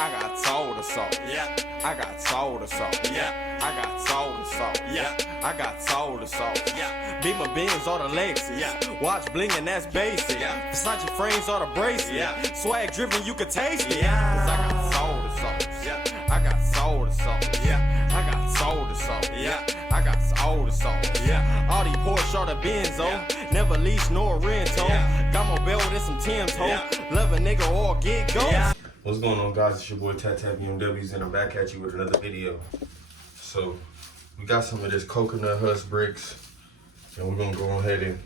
I got soda salt. Yeah. I got soda salt. Yeah. I got soda salt. Yeah. I got soda salt. Yeah. Beat my Benz or the Lexus. Yeah. Watch bling and that's basic. Yeah. Versace frames or the bracelet. Yeah. Swag driven, you can taste it. Yeah. Cause I got soda salt. Yeah. I got soda salt. Yeah. I got soda salt. Yeah. I got soda salt. Yeah. All these Porsche or the Benzo. Yeah. Never lease nor rental. Yeah. Got more belt than some Tim's ho. Yeah. Love a nigga or get go. Yeah. What's going on, guys? It's your boy Tat BMWs, and I'm back at you with another video. So we got some of this coconut husk bricks, and we're gonna go ahead and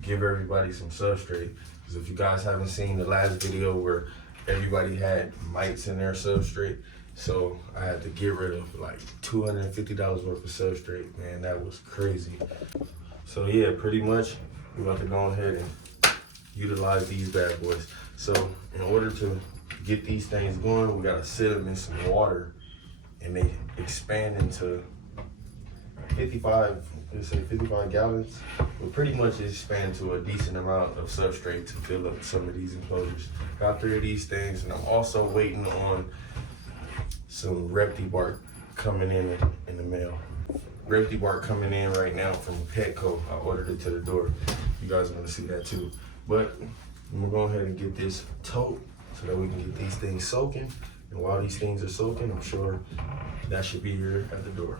give everybody some substrate. Because if you guys haven't seen the last video where everybody had mites in their substrate, so I had to get rid of like $250 worth of substrate. Man, that was crazy. So yeah, pretty much we're about to go ahead and utilize these bad boys. So in order to get these things going, we gotta sit them in some water, and they expand into 55 gallons. But pretty much it expand to a decent amount of substrate to fill up some of these enclosures. Got 3 of these things, and I'm also waiting on some REPTILES coming in the mail. REPTILES coming in right now from Petco. I ordered it to the door. You guys are gonna see that too. But I'm gonna go ahead and get this tote so that we can get these things soaking. And while these things are soaking, I'm sure that should be here at the door.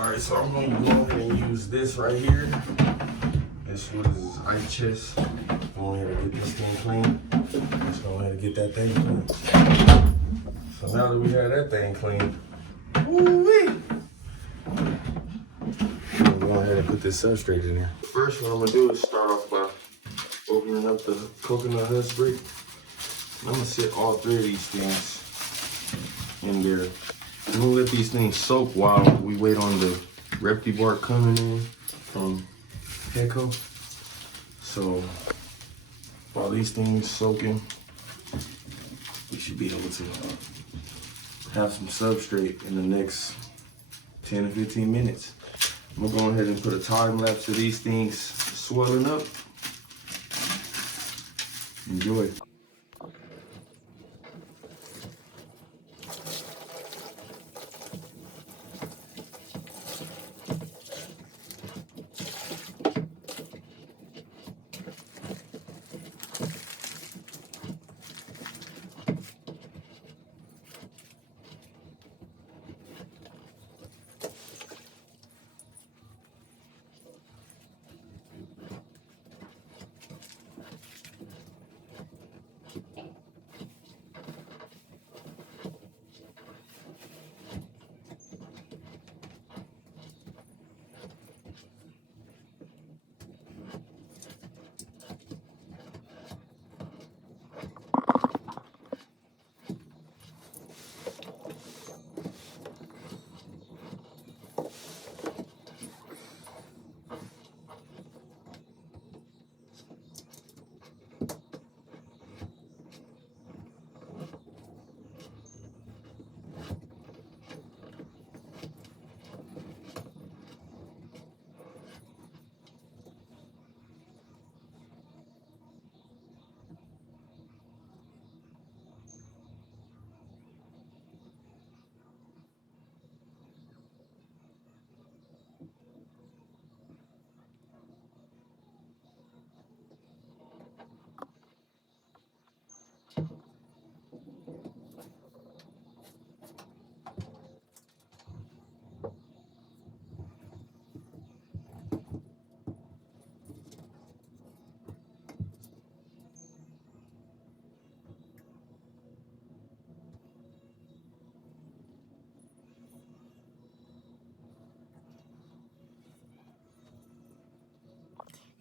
All right, so I'm gonna go ahead and use this right here. This was ice chest. Go ahead and get this thing clean. Let's go ahead and get that thing clean. So now that we have that thing clean, woo-wee, I'm gonna go ahead and put this substrate in there. First, what I'm gonna do is start off by opening up the coconut husk brick. I'm gonna sit all 3 of these things in there. I'm gonna let these things soak while we wait on the REPTILES coming in from Petco. So while these things soaking, we should be able to have some substrate in the next 10 to 15 minutes. I'm gonna go ahead and put a time lapse of these things swelling up. Enjoy.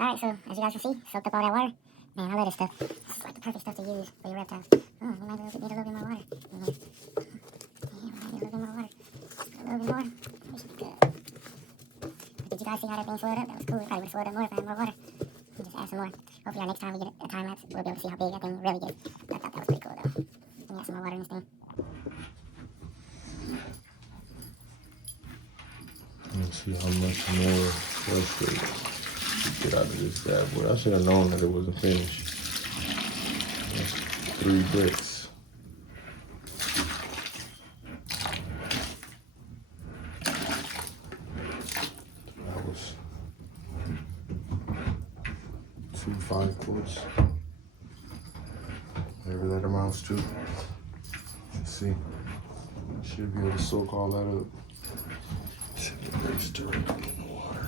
Alright, so as you guys can see, soaked up all that water. Man, I love this stuff. This is like the perfect stuff to use for your reptiles. Oh, you might need a little bit more water. Yeah, might need a little bit more water. A little bit more. We should be good. But did you guys see how that thing swelled up? That was cool. It probably would have swelled up more if I had more water. We'll just add some more. Hopefully our next time we get a time lapse, we'll be able to see how big that thing really gets. I thought that was pretty cool though. Let me add some more water in this thing. Let's see how much more substrate get out of this bad boy. I should have known that it wasn't finished. That's 3 bricks. 5 quarts. Whatever that amounts to. Let's see. Should be able to soak all that up. See the bricks directly in the water.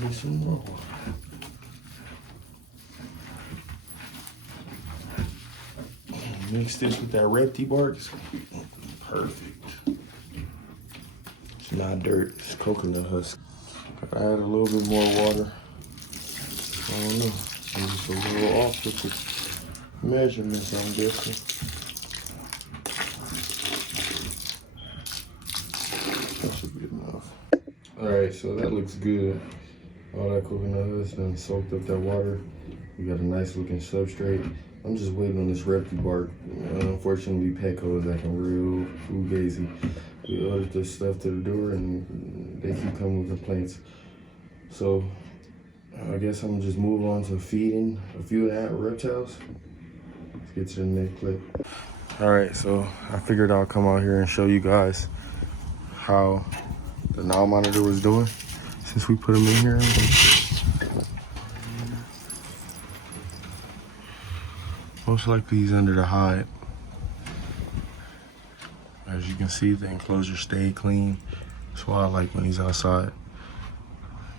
Need some more water. Mix this with that repti bark. It's perfect. It's not dirt, it's coconut husk. Gotta add a little bit more water. I don't know. I'm just a little off with the measurements, I'm guessing. That should be enough. Alright, so that looks good. All that coconut husk done soaked up that water. We got a nice looking substrate. I'm just waiting on this repti bark. Unfortunately, Petco is acting real fugazi. We ordered this stuff to the door and they keep coming with complaints. So I guess I'm gonna just move on to feeding a few of the reptiles. Let's get to the next clip. All right, so I figured I'll come out here and show you guys how the now monitor was doing since we put him in here. Most likely he's under the hide. As you can see, the enclosure stayed clean. That's why I like when he's outside,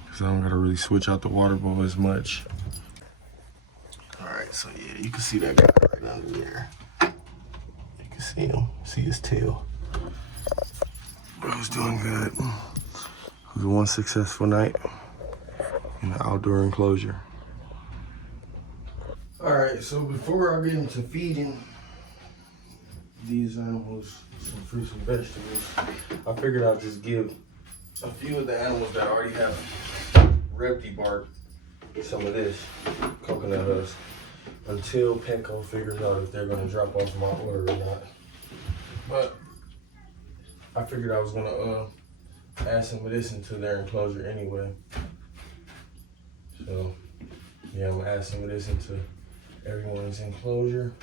because I don't gotta really switch out the water bowl as much. All right, so yeah, you can see that guy right under there. You can see him, see his tail. Bro's doing good. It was one successful night in the outdoor enclosure. All right, so before I get into feeding these animals some fruits and vegetables, I figured I'd just give a few of the animals that already have repti bark some of this coconut husk until Petco figures out if they're gonna drop off my order or not. But I figured I was gonna add some of this into their enclosure anyway. So yeah, I'm gonna add some of this into everyone's enclosure.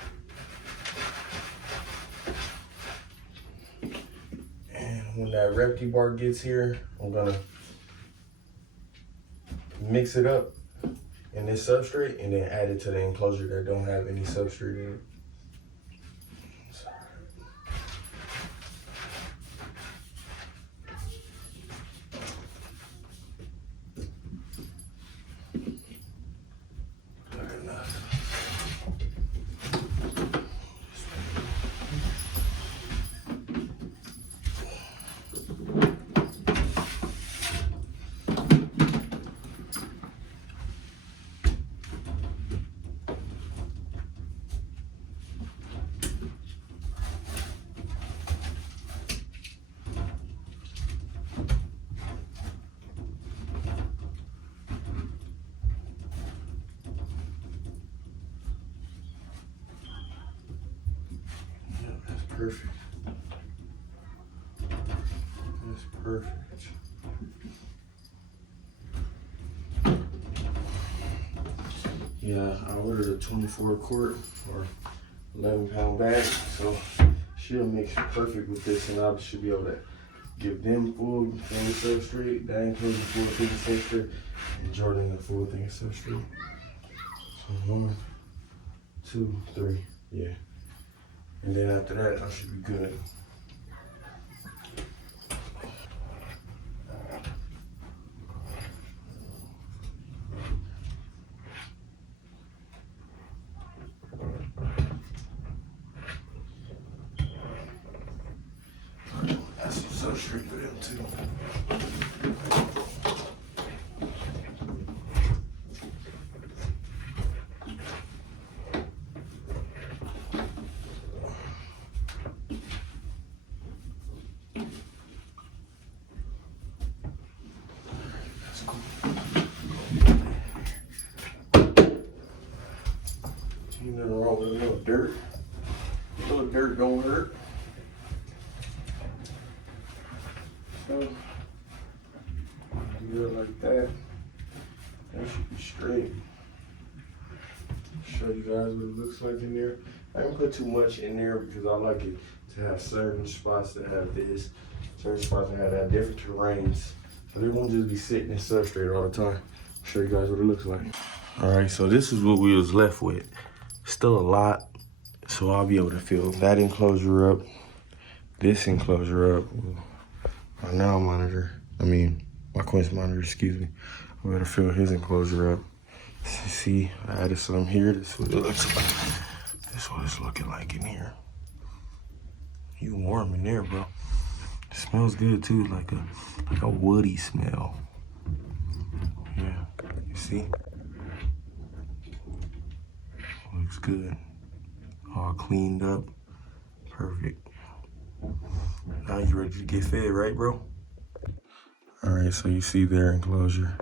And when that repti bark gets here, I'm gonna mix it up in this substrate and then add it to the enclosure that don't have any substrate in it. Perfect. That's perfect. Yeah, I ordered a 24 quart or 11-pound bag, so she'll mix perfect with this, and I should be able to give them full thing of substrate, that includes the full thing of substrate, and Jordan the full thing of substrate. So 1, 2, 3, yeah. And then after that, I should be good. That's some substrate for them too. Nothing wrong with a little dirt. A little dirt don't hurt. So, do good like that. That should be straight. Show you guys what it looks like in there. I didn't put too much in there because I like it to have certain spots that have this, certain spots that have that, different terrains. So they won't just be sitting in substrate all the time. Show you guys what it looks like. All right, so this is what we was left with. Still a lot, so I'll be able to fill that enclosure up, this enclosure up, my now monitor, my Quince monitor, excuse me. I'm gonna fill his enclosure up. See, I added some here. This is what it looks like. This is what it's looking like in here. You warm in there, bro. It smells good too, like a woody smell. Yeah, you see? Looks good. All cleaned up. Perfect. Now you ready to get fed, right, bro? All right, so you see their enclosure.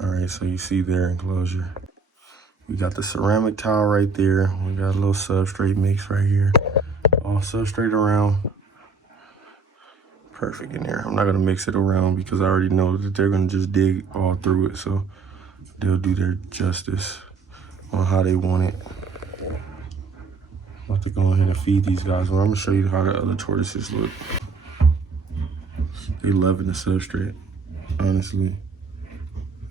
All right, so you see their enclosure. We got the ceramic tile right there. We got a little substrate mix right here. All substrate around. Perfect in there. I'm not gonna mix it around because I already know that they're gonna just dig all through it, so they'll do their justice on how they want it. I'm about to go ahead and feed these guys. Well, I'm gonna show you how the other tortoises look. They loving the substrate, honestly.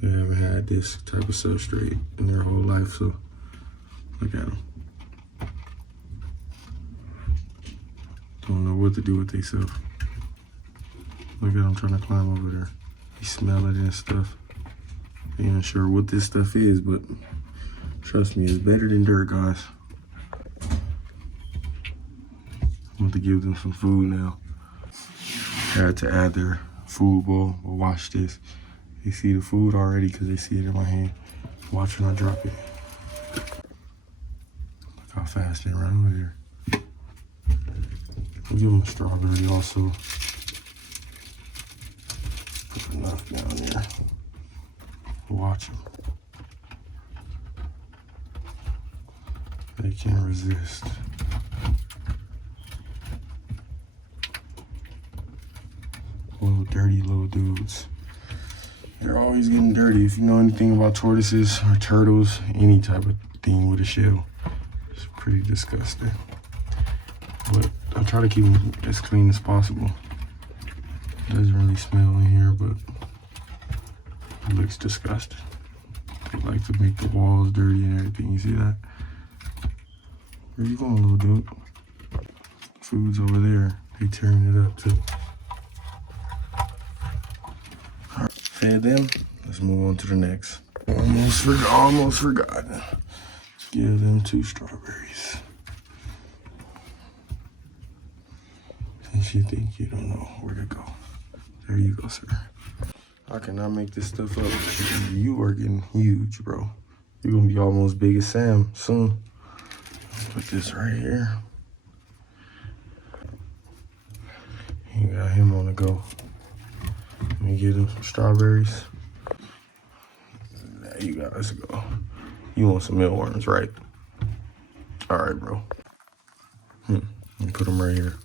They haven't had this type of substrate in their whole life, so look at them. Don't know what to do with themselves. Look at them trying to climb over there. They smell it and stuff. Ain't even sure what this stuff is, but trust me, it's better than dirt, guys. I'm about to give them some food now. Had to add their food bowl, but watch this. They see the food already because they see it in my hand. Watch when I drop it. Look how fast they run over here. I'll give them a strawberry also. Put enough down there. Watch them. They can't resist. Little dirty little dudes. They're always getting dirty. If you know anything about tortoises or turtles, any type of thing with a shell, it's pretty disgusting. But I try to keep them as clean as possible. It doesn't really smell in here, but it looks disgusting. They like to make the walls dirty and everything. You see that? Where you going, little dude? Food's over there. They tearing it up too. All right, fed them. Let's move on to the next. Almost forgot. Let's give them 2 strawberries. Since you think you don't know where to go. There you go, sir. I cannot make this stuff up. You are getting huge, bro. You're gonna be almost big as Sam soon. Put this right here. You got him on the go. Let me get him some strawberries. There you guys go. You want some mealworms, right? All right, bro. Let me put them right here.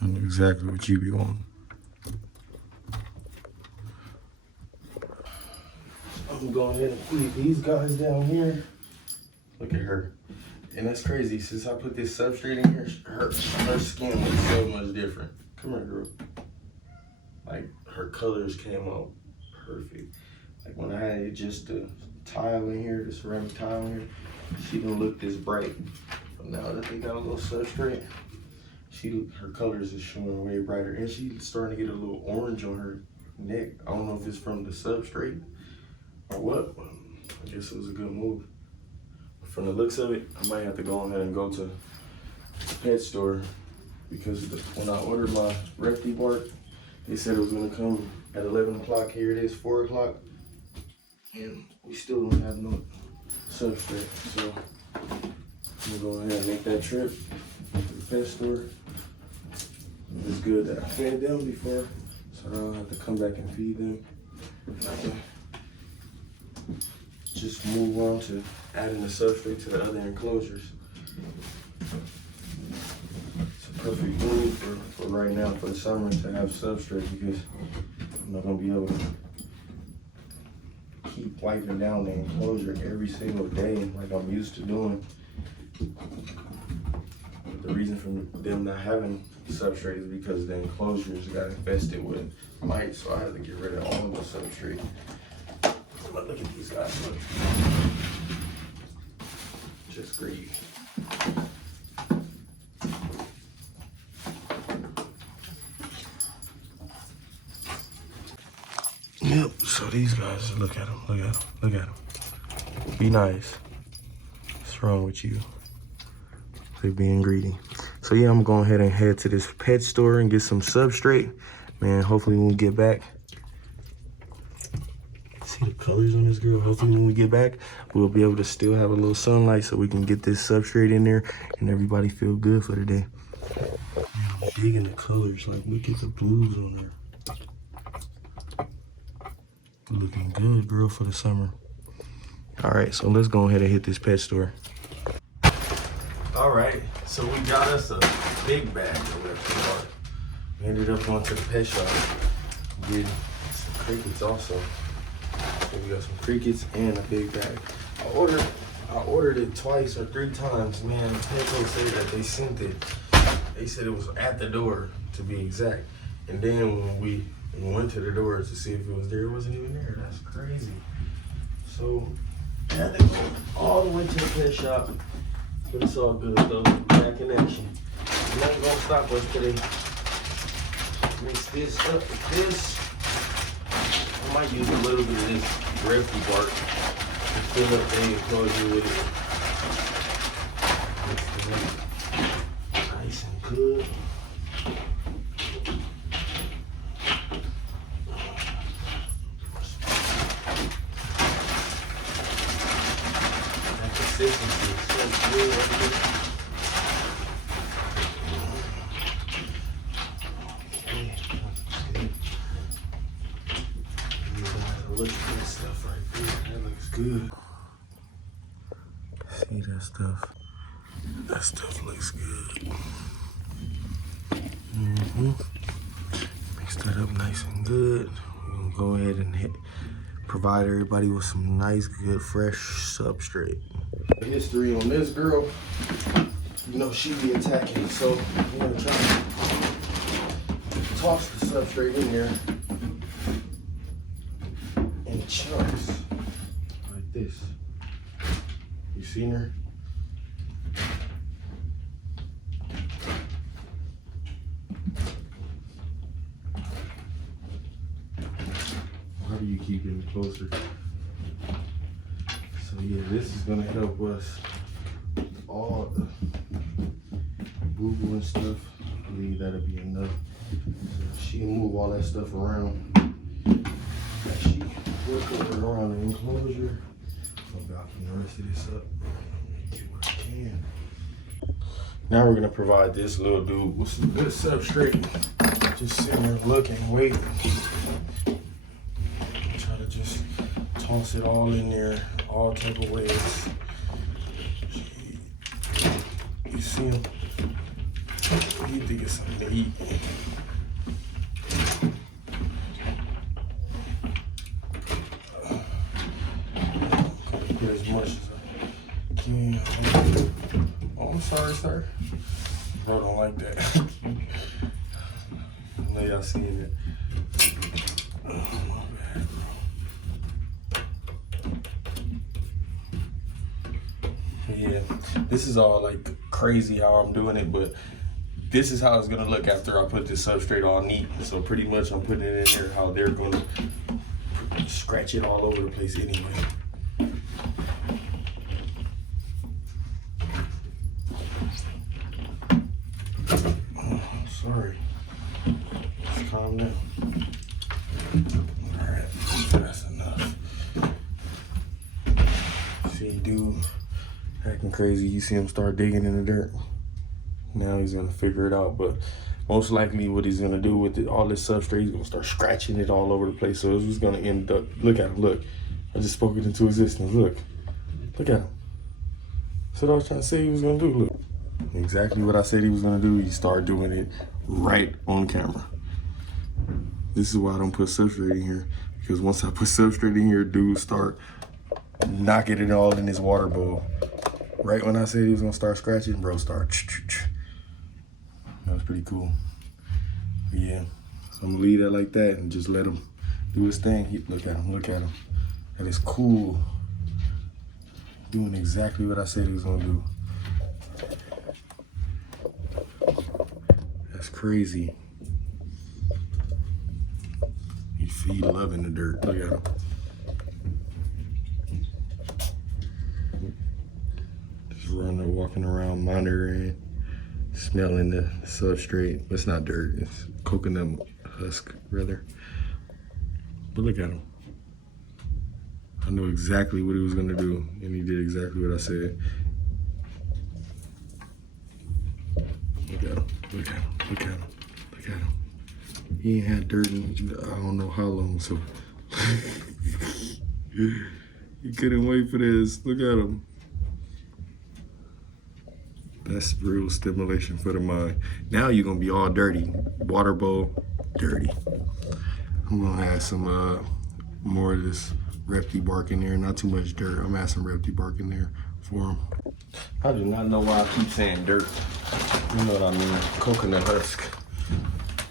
I know exactly what you be on. I'm gonna go ahead and feed these guys down here. Look at her. And that's crazy. Since I put this substrate in here, her skin looks so much different. Come here, girl. Like, her colors came out perfect. Like, when I had just the tile in here, the ceramic tile in here, she didn't look this bright. But now that they got a little substrate, her colors is showing way brighter. And she's starting to get a little orange on her neck. I don't know if it's from the substrate or what, but I guess it was a good move. From the looks of it, I might have to go ahead and go to the pet store because when I ordered my Repti bark, they said it was gonna come at 11 o'clock. Here it is, 4 o'clock, and we still don't have no substrate. So I'm gonna go ahead and make that trip to the pet store. It's good that I fed them before, so I don't have to come back and feed them. And I can just move on to adding the substrate to the other enclosures. It's a perfect move for for right now for the summer to have substrate because I'm not gonna be able to keep wiping down the enclosure every single day like I'm used to doing. But the reason for them not having substrate is because the enclosures got infested with mites, so I had to get rid of all the substrate. But look at these guys, look. Just greedy. Yep, so these guys, look at them, look at them, look at them. Be nice. What's wrong with you? They're being greedy. So yeah, I'm going ahead and head to this pet store and get some substrate. Man, hopefully when we get back, see the colors on this girl? Hopefully when we get back, we'll be able to still have a little sunlight so we can get this substrate in there and everybody feel good for the day. Man, I'm digging the colors. Like, look at the blues on there. Looking good, girl, for the summer. All right, so let's go ahead and hit this pet store. All right, so we got us a big bag of REPTILES. We ended up going to the pet shop, getting some crickets also. So we got some crickets and a big bag. I ordered it twice or 3 times. Man, the Petco said that they sent it. They said it was at the door, to be exact. And then when we went to the door to see if it was there, it wasn't even there. That's crazy. So I had to go all the way to the pet shop. But it's all good though. Back in action. Nothing gonna stop us today. Mix this up with this. I might use a little bit of this reptile bark to fill up the enclosure with it. Nice and good. That consistency is so good. Look at this stuff right there. That looks good. See that stuff? That stuff looks good. Mix that up nice and good. We're gonna go ahead and provide everybody with some nice, good, fresh substrate. History on this girl, you know she be attacking, so we're gonna try to toss the substrate in there. Chunks like this. You seen her? How do you keep getting closer? So yeah, this is gonna help us with all the boo-boo and stuff. I believe that'll be enough. So she can move all that stuff around. We'll put it around the enclosure. I'll vacuum the rest of this up. Get what I can. Now we're gonna provide this little dude with some good substrate. Just sitting there looking, waiting. Try to just toss it all in there, all type of ways. You see him? You think it's something to eat. As much as I can. Oh, I'm sorry, sir. Bro don't like that. I know y'all seen it. Oh, my bad, bro. Yeah, this is all like crazy how I'm doing it, but this is how it's gonna look after I put this substrate all neat. So pretty much I'm putting it in there how they're gonna scratch it all over the place anyway. Sorry. Just calm down. Alright, that's enough. See dude acting crazy, you see him start digging in the dirt. Now he's gonna figure it out, but most likely what he's gonna do with it, all this substrate, he's gonna start scratching it all over the place. So it's just gonna end up, look at him, look. I just spoke it into existence, look. Look at him. That's what I was trying to say he was gonna do, look. Exactly what I said he was gonna do, he started doing it right on camera. This is why I don't put substrate in here, because once I put substrate in here, dudes start knocking it all in his water bowl. Right when I said he was gonna start scratching, bro, start. That was pretty cool. But yeah, I'm gonna leave that like that and just let him do his thing. Look at him, look at him. That is cool. Doing exactly what I said he was gonna do. That's crazy. He loving the dirt. Look at him. Just running, walking around, monitoring, smelling the substrate. It's not dirt, it's coconut husk, rather. But look at him. I knew exactly what he was gonna do, and he did exactly what I said. Look at him, look at him, look at him, look at him. He ain't had dirt in I don't know how long, so. He couldn't wait for this, look at him. That's real stimulation for the mind. Now you're gonna be all dirty. Water bowl, dirty. I'm gonna add some more of this repti bark in there, not too much dirt. I'm gonna add some repti bark in there for him. I do not know why I keep saying dirt. You know what I mean, coconut husk.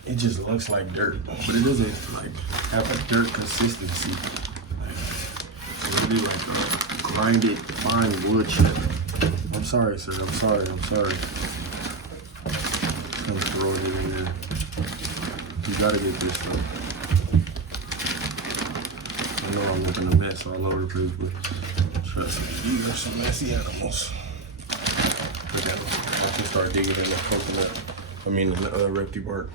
It just looks like dirt, but it doesn't like have a dirt consistency. It's really like a grinded fine wood chip. I'm sorry, sir, I'm sorry, I'm sorry. I'm throwing it in there. You gotta get this stuff. I know I'm making a mess all over the place, but trust me, these are some messy animals. Look at them. I can start digging in the coconut. I mean, the repti bark.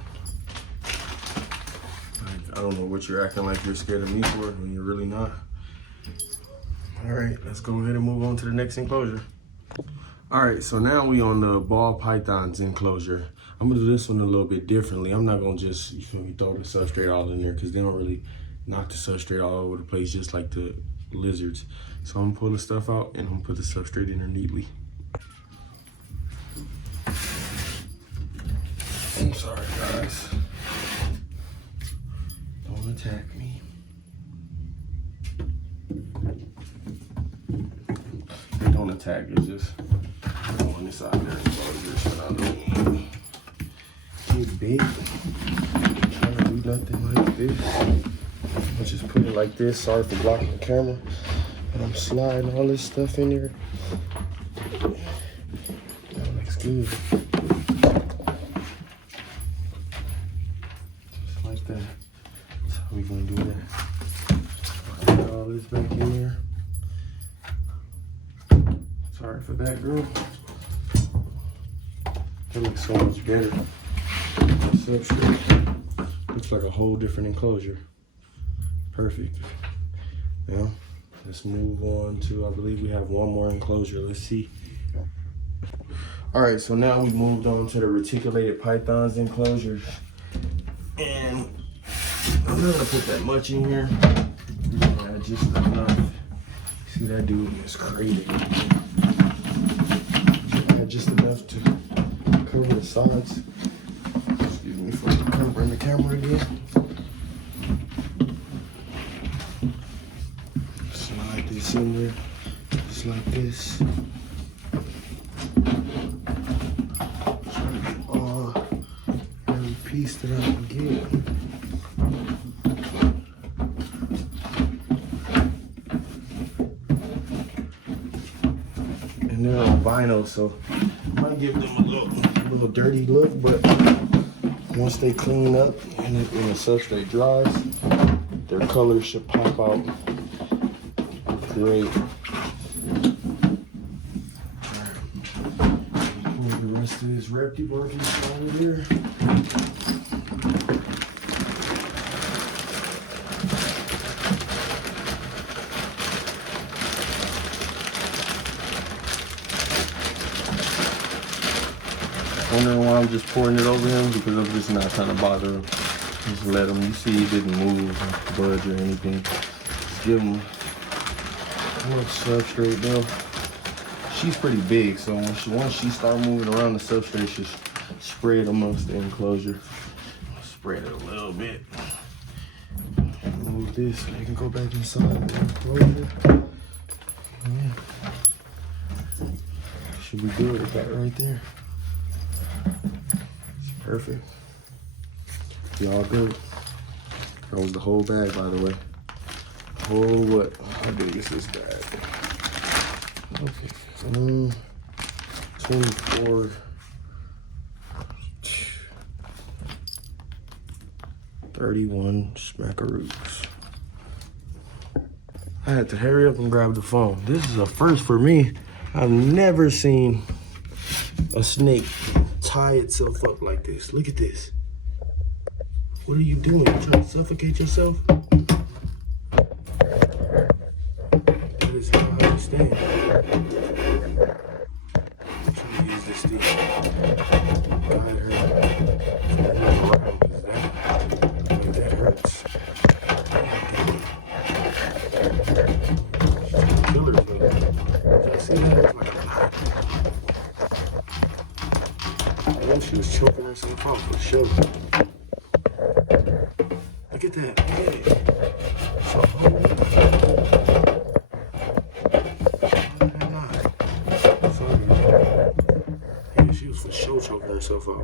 Like, I don't know what you're acting like you're scared of me for when you're really not. All right, let's go ahead and move on to the next enclosure. All right, so now we on the ball pythons enclosure. I'm gonna do this one a little bit differently. I'm not gonna just, you feel me, throw the substrate all in there, because they don't really knock the substrate all over the place just like the lizards. So I'm gonna pull the stuff out and I'm gonna put the substrate in there neatly. I'm sorry, guys. Don't attack me. They don't attack, it's just on this side there enclosure, so I don't get big. Trying to do nothing like this. I just put it like this. Sorry for blocking the camera. And I'm sliding all this stuff in there. That looks good. Just like that. That's how we gonna do that. Put all this back in there. Sorry for that, girl. That looks so much better. Substrate. Looks like a whole different enclosure. Perfect. Now, let's move on to, I believe we have one more enclosure. Let's see. All right, so now we moved on to the reticulated pythons enclosures. And I'm not gonna put that much in here. Just enough. See, that dude is crazy. Just enough to cover the sides. Excuse me for covering the camera again. Slide this in there, just like this. Try to get every piece that I can get. And they're albino, so might give them a little dirty look, but once they clean up and the substrate dries, their colors should pop out great. Pull the rest of this repti bark over here. Wondering why I'm just pouring it over him, because I'm just not trying to bother him. Just let him, you see he didn't move, budge or anything. Just give him a little substrate though. She's pretty big, so once she start moving around, the substrate spread amongst the enclosure. Spread it a little bit. Move this so they can go back inside the enclosure. Yeah. Should be good with that right there. It's perfect. Be all good. That was the whole bag, by the way. Whole what? How big is this bag? Okay. 24. 31 smackaroos. I had to hurry up and grab the phone. This is a first for me. I've never seen a snake tie itself up like this. Look at this. What are you doing? You trying to suffocate yourself? That is how I stand. I'm trying to use this thing. Guide her. That hurts. Killer thing. Did you see that? It's like a knot. I know she was choking herself out for sure. Look at that. Look at it. So yeah, she was for sure choking herself out.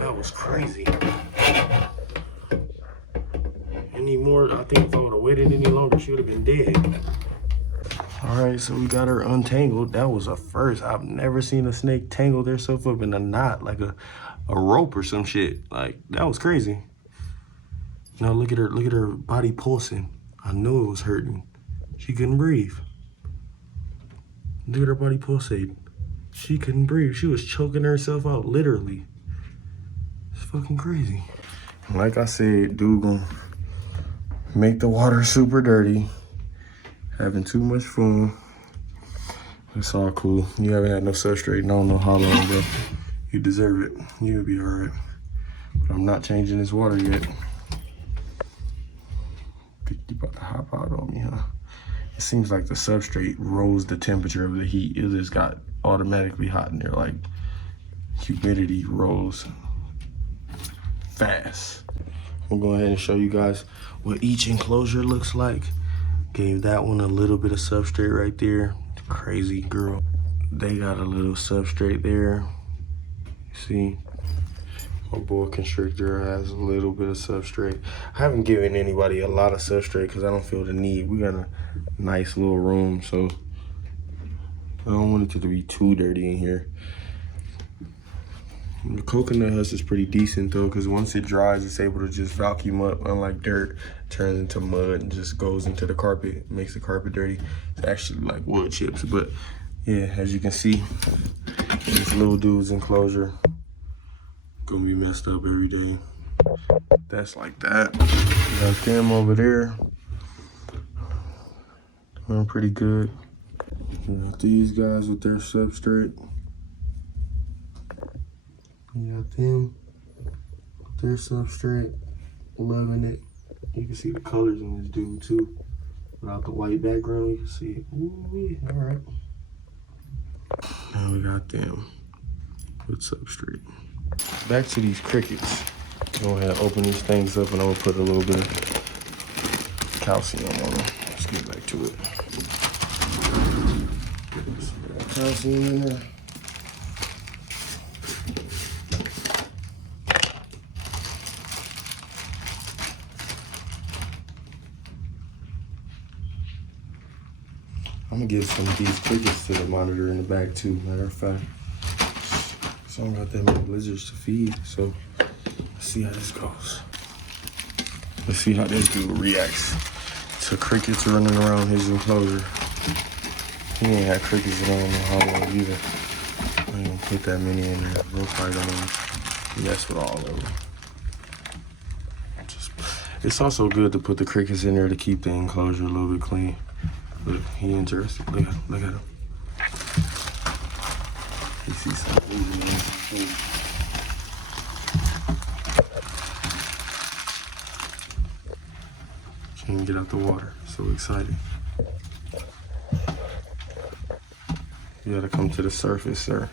That was crazy. Anymore, I think if I would have waited any longer, she would have been dead. All right, so we got her untangled. That was a first. I've never seen a snake tangle themselves up in a knot, like a rope or some shit. Like, that was crazy. Now look at her body pulsing. I knew it was hurting. She couldn't breathe. Look at her body pulsating. She couldn't breathe. She was choking herself out, literally. It's fucking crazy. Like I said, dude gonna make the water super dirty. Having too much fun. It's all cool. You haven't had no substrate in I don't know how long, bro. You deserve it. You'll be all right. But I'm not changing this water yet. You about to hop out on me, huh? It seems like the substrate rose the temperature of the heat. It just got automatically hot in there, like humidity rose fast. We'll go ahead and show you guys what each enclosure looks like. Gave that one a little bit of substrate right there. Crazy girl. They got a little substrate there. See? My boa constrictor has a little bit of substrate. I haven't given anybody a lot of substrate because I don't feel the need. We got a nice little room, so I don't want it to be too dirty in here. The coconut husk is pretty decent though, because once it dries, it's able to just vacuum up. Unlike dirt, turns into mud and just goes into the carpet, makes the carpet dirty. It's actually like wood chips, but yeah, as you can see, this little dude's enclosure gonna be messed up every day. That's like that. We got them over there. Doing pretty good. We got these guys with their substrate. You got them with their substrate. Loving it. You can see the colors in this dude too. Without the white background, you can see it. Ooh, all right. Now we got them with substrate. Back to these crickets. Go ahead and open these things up and I'm gonna put a little bit of calcium on them. Let's get back to it. Calcium in there. I'm gonna give some of these crickets to the monitor in the back too, matter of fact. So I don't got that many lizards to feed, so let's see how this goes. Let's see how this dude reacts to crickets running around his enclosure. He ain't had crickets in I don't know how long either. I ain't gonna put that many in there. We'll probably don't mess with all of them. It's also good to put the crickets in there to keep the enclosure a little bit clean. Look, he interested. Look at him. Look at him. He sees something moving in his face. Can't get out the water. So excited. You gotta come to the surface, sir.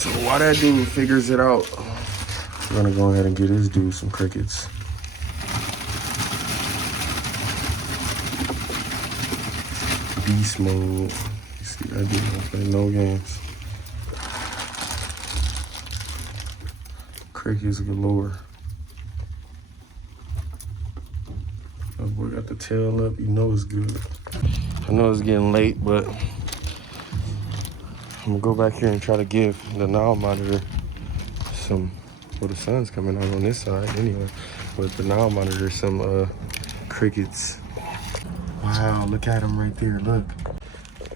So while that dude figures it out, we're gonna go ahead and get this dude some crickets. Beast mode. You see that dude don't play no games. Crickets galore. Oh boy, got the tail up. You know it's good. I know it's getting late, but I'm gonna go back here and try to give the Nile monitor some, well, the sun's coming out on this side anyway, but the Nile monitor some crickets. Wow, look at him right there, look.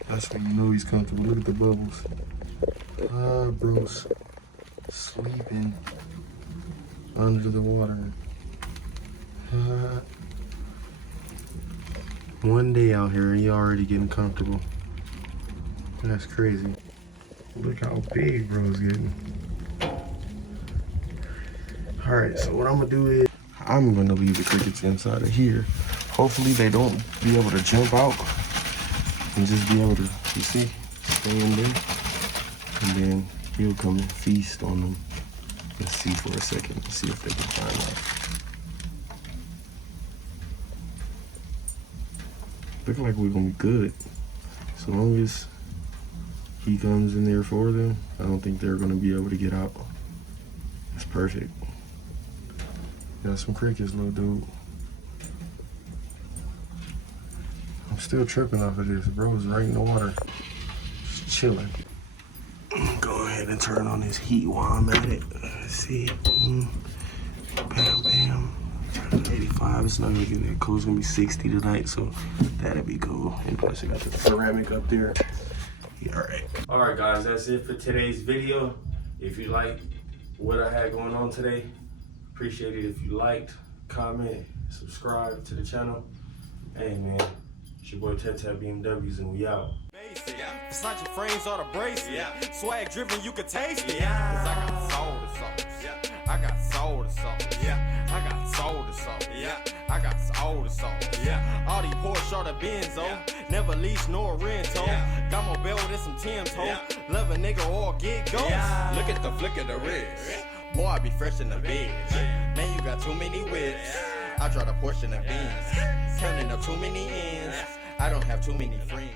That's when you know he's comfortable. Look at the bubbles. Ah, bro's sleeping under the water. One day out here and he already getting comfortable. That's crazy. Look how big bro's getting. All right, so what I'm gonna do is I'm gonna leave the crickets inside of here. Hopefully they don't be able to jump out and just be able to, you see, stay in there. And then he'll come and feast on them. Let's see for a second, see if they can climb out. Look like we're gonna be good. So long as he comes in there for them, I don't think they're gonna be able to get out. That's perfect. Got some crickets, little dude. I'm still tripping off of this. Bro is right in the water. Just chilling. Go ahead and turn on this heat while I'm at it. Let's see. Bam, bam. 85. It's not gonna get that cold. It's gonna be 60 tonight, so that'll be cool. And plus, I got the ceramic up there. Yeah, alright. Alright, guys, that's it for today's video. If you like what I had going on today, appreciate it if you liked, comment, subscribe to the channel. Hey, man. It's your boy Tet BMWs, and we out. Basic. Versace frames or the bracelet. Swag driven, you can taste it. Cause I got soul to soul. I got soul to soul. I got soul to soul. I got soul to soul. All these Porsche or the Benzo. Never lease nor rental. Got more bell than some Tim's ho. Love a nigga or get ghost. Look at the flick of the wrist. Boy, I be fresh in the bitch. Man, you got too many whips. I draw the portion of beans. Turning up too many ends. I don't have too many friends.